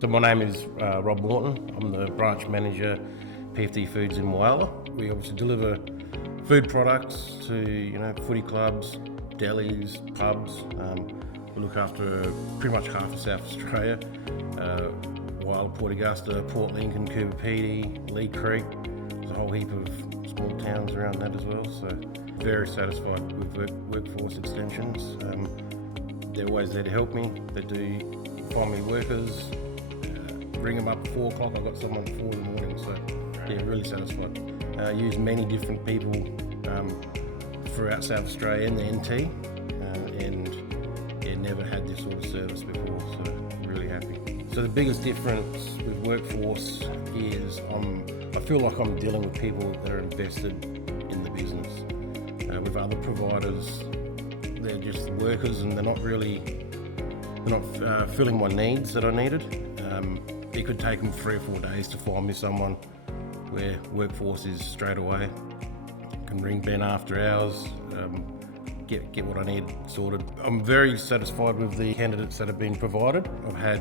So my name is Rob Morton. I'm the branch manager, PFD Foods in Whyalla. We obviously deliver food products to footy clubs, delis, pubs. We look after pretty much half of South Australia. Whyalla, Port Augusta, Port Lincoln, Coober Pedy, Lee Creek. There's a whole heap of small towns around that as well. So very satisfied with Workforce Extensions. They're always there to help me. They do find me workers. Ring them up at 4 o'clock. I've got someone at 4 in the morning. So yeah, really satisfied. Use many different people throughout South Australia and the NT, and never had this sort of service before. So really happy. So the biggest difference with Workforce is I feel like I'm dealing with people that are invested in the business. With other providers, they're just workers and they're not filling my needs that I needed. It could take them 3 or 4 days to find me someone, where Workforce is straight away. Can ring Ben after hours, get what I need sorted. I'm very satisfied with the candidates that have been provided. I've had,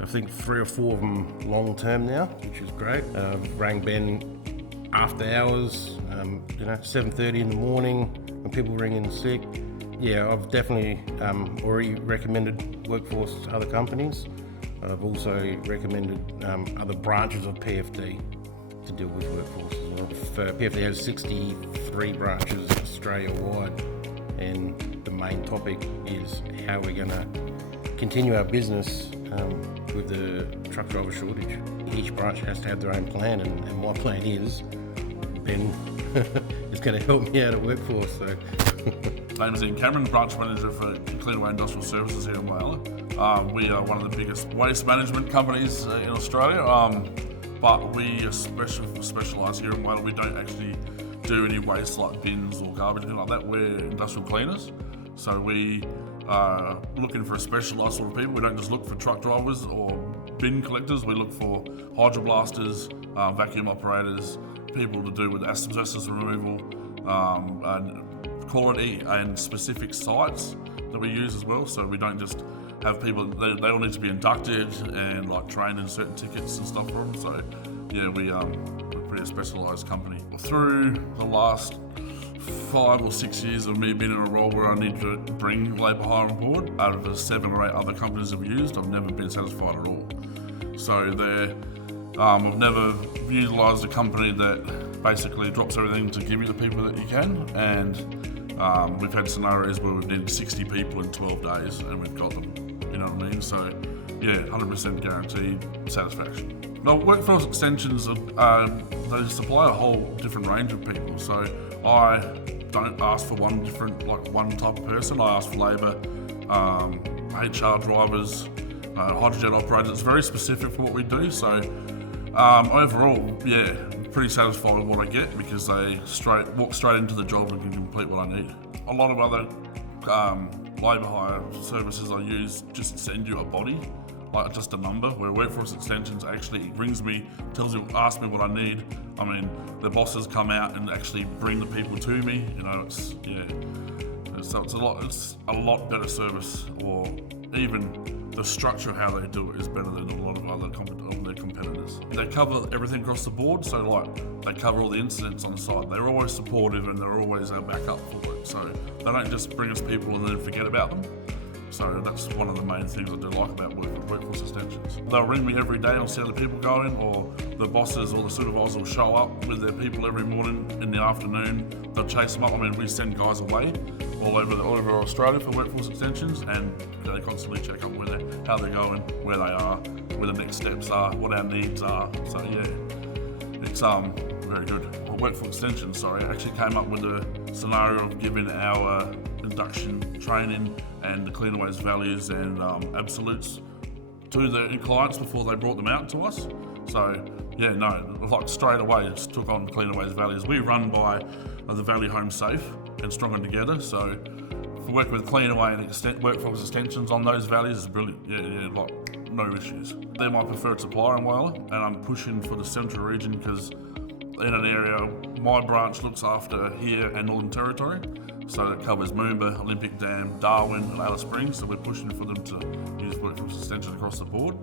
I think, 3 or 4 of them long term now, which is great. Rang Ben after hours, 7:30 in the morning when people ring in sick. Yeah, I've definitely already recommended Workforce to other companies. I've also recommended other branches of PFD to deal with Workforce as well. PFD has 63 branches Australia-wide, and the main topic is how we're going to continue our business with the truck driver shortage. Each branch has to have their own plan, and my plan is Ben is going to help me out at Workforce. So. My name is Ian Cameron, branch manager for Cleanaway Industrial Services here in Whyalla. We are one of the biggest waste management companies in Australia, but we specialise here in Whyalla. We don't actually do any waste like bins or garbage, anything like that. We're industrial cleaners, so we are looking for a specialised sort of people. We don't just look for truck drivers or bin collectors. We look for hydroblasters, vacuum operators, people to do with asbestos removal, and quality and specific sites that we use as well. So we don't just have people, they all need to be inducted and like trained in certain tickets and stuff for them. So yeah, we're pretty specialised company. Through the last 5 or 6 years of me being in a role where I need to bring labour hire on board, out of the 7 or 8 other companies I've used, I've never been satisfied at all. So I've never utilised a company that basically drops everything to give you the people that you can, and we've had scenarios where we've needed 60 people in 12 days and we've got them, you know what I mean? So yeah, 100% guaranteed satisfaction. Now, Workforce Extensions, they supply a whole different range of people. So I don't ask for one type of person. I ask for labour, HR drivers, hydrogen operators. It's very specific for what we do. So overall, yeah, pretty satisfied with what I get because they walk straight into the job and can complete what I need. A lot of other labour hire services I use just send you a body, like just a number, where Workforce Extensions actually rings me, asks me what I need. I mean, the bosses come out and actually bring the people to me. So it's a lot better service, or even the structure of how they do it is better than a lot of other of their competitors. They cover everything across the board, so they cover all the incidents on site. They're always supportive and they're always our backup for it. So they don't just bring us people and then forget about them. So that's one of the main things I do like about Workforce Extensions. They'll ring me every day and see how the people going, or the bosses or the supervisors will show up with their people every morning in the afternoon. They'll chase them up. I mean, we send guys away all over Australia for Workforce Extensions, and they constantly check up how they're going, where they are, where the next steps are, what our needs are. So yeah, it's very good. Well, Workforce Extensions, actually came up with a scenario of giving our induction training and the Cleanaway's values and absolutes to the clients before they brought them out to us. So yeah, no, like straight away just took on Cleanaway's values. We run by the value home safe and stronger together. So for working with Cleanaway and Workforce Extensions on those values is brilliant. Yeah, like no issues. They're my preferred supplier in Whyalla, and I'm pushing for the central region because in an area. My branch looks after here and Northern Territory, so it covers Moomba, Olympic Dam, Darwin and Alice Springs, so we're pushing for them to use workforce extension across the board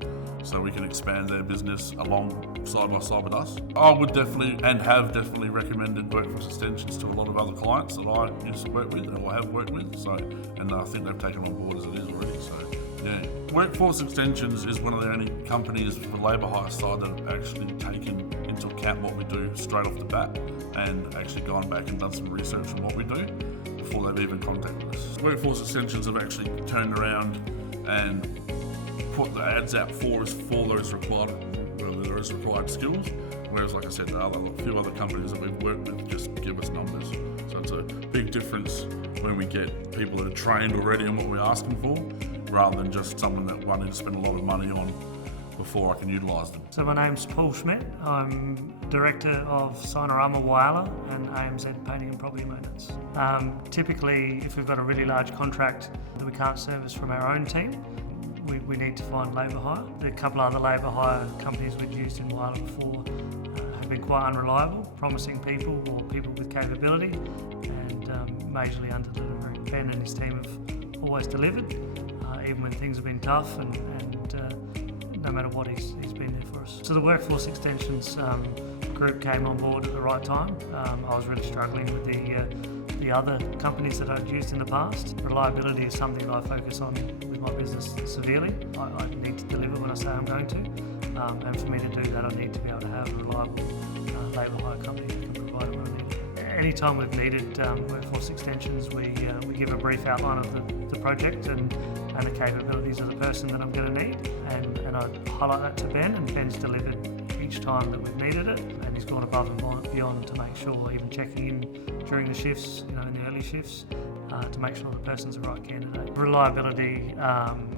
so we can expand their business along side by side with us. I would definitely and have definitely recommended workforce extensions to a lot of other clients that I used to work with or have worked with, so, and I think they've taken on board as it is already. So yeah, Workforce Extensions is one of the only companies for the labour hire side that have actually taken into account what we do straight off the bat and actually gone back and done some research on what we do before they've even contacted us. Workforce Extensions have actually turned around and put the ads out for us for those required skills, whereas like I said, there are a few other companies that we've worked with just give us numbers. So it's a big difference when we get people that are trained already on what we're asking for, rather than just someone that wanted to spend a lot of money on before I can utilise them. So my name's Paul Schmidt. I'm Director of Signarama Whyalla and AMZ Painting and Property Maintenance. Typically, if we've got a really large contract that we can't service from our own team, we need to find labour hire. The couple of other labour hire companies we've used in Whyalla before have been quite unreliable, promising people or people with capability and majorly under-delivering. Ben and his team have always delivered, even when things have been tough and no matter what, he's been there for us. So the Workforce Extensions group came on board at the right time. I was really struggling with the other companies that I'd used in the past. Reliability is something that I focus on with my business severely. I need to deliver when I say I'm going to, and for me to do that I need to be able to have a reliable labour hire company that can provide it when I need it. Anytime we've needed Workforce Extensions, we give a brief outline of the project and the capabilities of the person that I'm going to need, and I highlight that to Ben, and Ben's delivered each time that we've needed it, and he's gone above and beyond to make sure, even checking in during the shifts, in the early shifts, to make sure the person's the right candidate. Reliability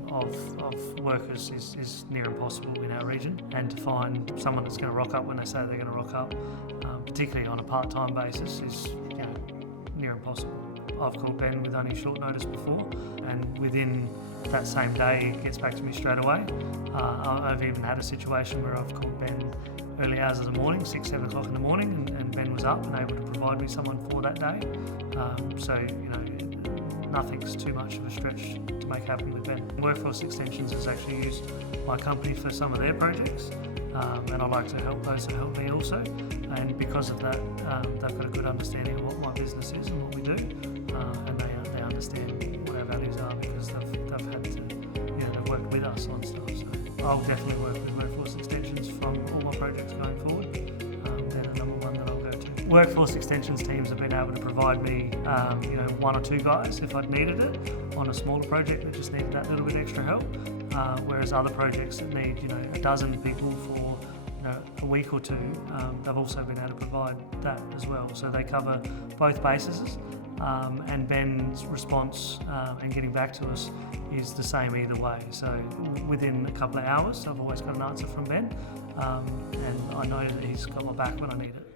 of workers is near impossible in our region, and to find someone that's going to rock up when they say they're going to rock up, particularly on a part-time basis, is near impossible. I've called Ben with only short notice before, and within that same day he gets back to me straight away. I've even had a situation where I've called Ben early hours of the morning, 6-7 o'clock in the morning, and Ben was up and able to provide me someone for that day. So nothing's too much of a stretch to make happen with Ben. Workforce Extensions has actually used my company for some of their projects, and I like to help those that help me also. And because of that, they've got a good understanding of what my business is and what we do, and they understand what our values are because they've had to, they've worked with us on stuff. So I'll definitely work with Workforce Extensions from all my projects going forward. They're the number one that I'll go to. Workforce Extensions teams have been able to provide me, one or two guys if I'd needed it on a smaller project that just needed that little bit extra help. Whereas other projects that need, a dozen people for a week or two, they've also been able to provide that as well. So they cover both bases, and Ben's response and getting back to us is the same either way. So within a couple of hours, I've always got an answer from Ben, and I know that he's got my back when I need it.